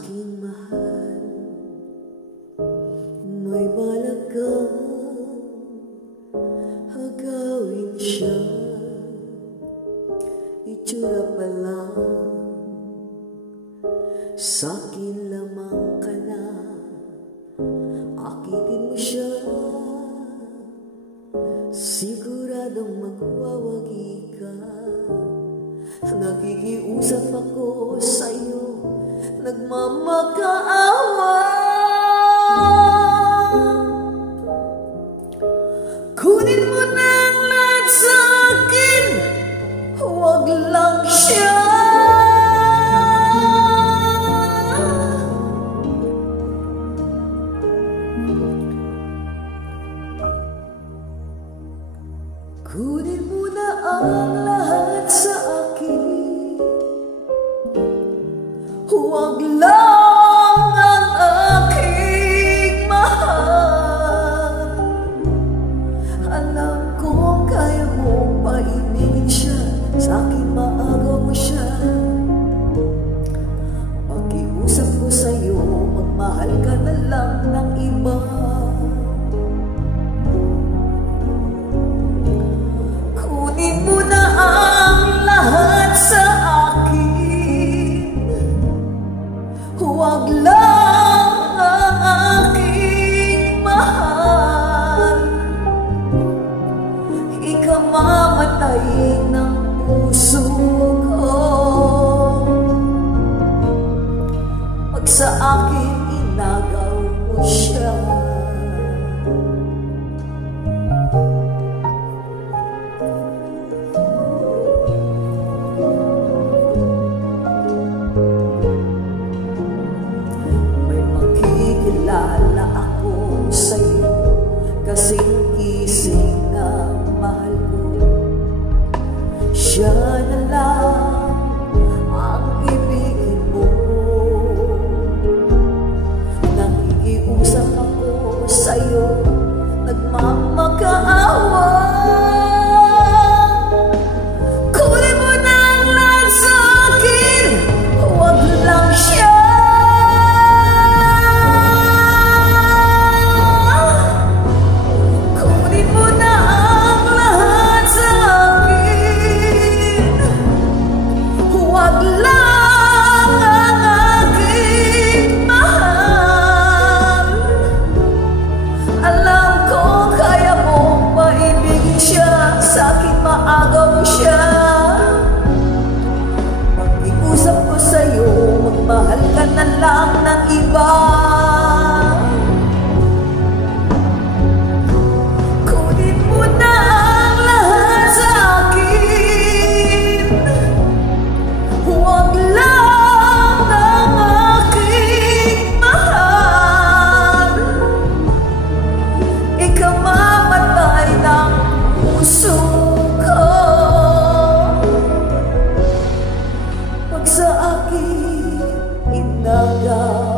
Sa'king mahal, may balak kang agawin siya. Itsura pa lang, sa'kin lamang ka na. Akitin mo siya, siguradong magwawagi ka. Nakikiusap ako sa'yo, nagmamakaawa. Kunin mo na ang lahat sa'kin, huwag lang siya. Kunin mo na ang lahat sa akin, huwag lang ang aking mahal. Alam kong kaya mong paibigin siya, sa'kin maagaw mo siya. Pakiusap ko sa'yo, magmahal ka na lang ng iba. Kunin mo na ang lahat sa akin, huwag lang ang aking mahal. Ikamamatay ng puso ko pag sa akin inagaw mo siya. Kilala ako sa'yo, kasing-kising na mahal ko. Siya na lang ang ibigin mo. Nakikiusap ako sa'yo, nagmamakaawa. Kunin mo na ang lahat sa'kin, huwag lang siya. Sa'kin maagaw siya. Pag-iusap ko sa'yo, magmahal ka na lang ng iba. Kunin mo na ang lahat sa'kin, huwag lang ang aking mahal. Ikamamatay ng puso ko pag sa akin inagaw